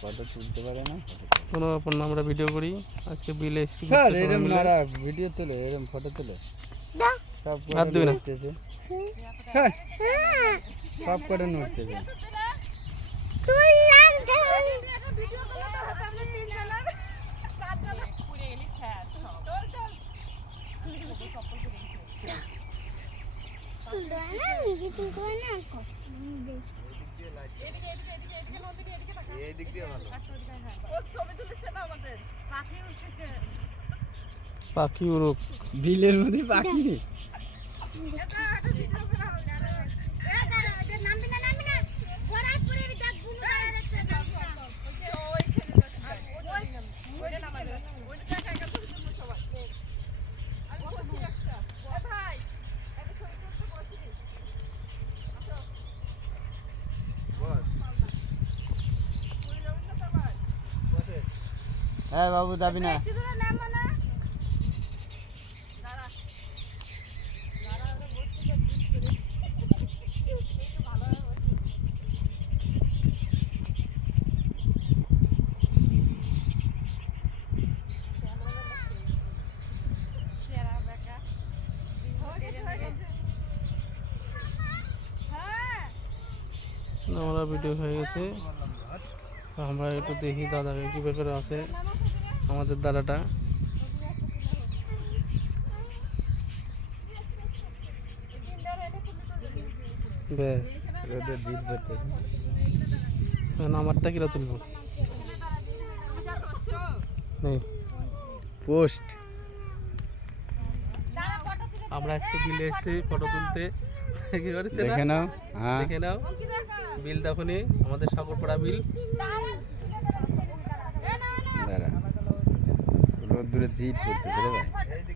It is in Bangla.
ফটো তুলতে পারে না। কোনো ব্যাপার না আমরা ভিডিও করি। আজকে বিলে এসেছি স্যার নারা ভিডিও তোলে এরম ফটো তোলে। সব হাত দিবি না। স্যার সব কটা নড়তেছে। তুই জানতে ভিডিও করলে তো হতো আমরা তিনজনের চারজনের পুড়ে গেলি শেষ চল চল তুলবে না নিজে তুলবে না ও ছবি তুলেছে না আমাদের? পাখি উঠেছে। পাখি উড়ুক। বিলের মধ্যে পাখি? নেই এটা একটা ভিডিও করা হবে এ দাঁড়া এটা নামবি না নামবি না পড়াই পড়ে দেখগুলো দাঁড়া রাখতে যাবি না ওই খেলে ওই ওইটা নামাবে ওইটা দেখা একটা ছবি তুলবো সবাই আমি বসি একটা এ ভাই একটা ছবি তুলতে বসি পুড়ে যাবেন না সবাই হ্যাঁ বাবু যাবি না বেশি দূরে নামবো না দাঁড়া দাঁড়া ওরা বসতে দে, পিস করে। একটু ভালোভাবে বসি। চেহারা বেঁকা। হয়ে হয়ে গেছে। হ্যাঁ আমরা ভিডিও হয়ে গেছে। আমরা একটু দেখি দাদাকে কি ব্যাপারে আছে। আমাদের দাদাটা। ব্যাস আমারটা কিরা তুলবো? নেই। পোস্ট। আমরা আজকে বিলে এসেছি ফটো তুলতে। দেখে নাও হ্যাঁ। দেখে নাও। বিল দেখনি আমাদের সাগরপাড়া বিল। দাঁড়া রোদ্দুরে করতেছে রে ভাই।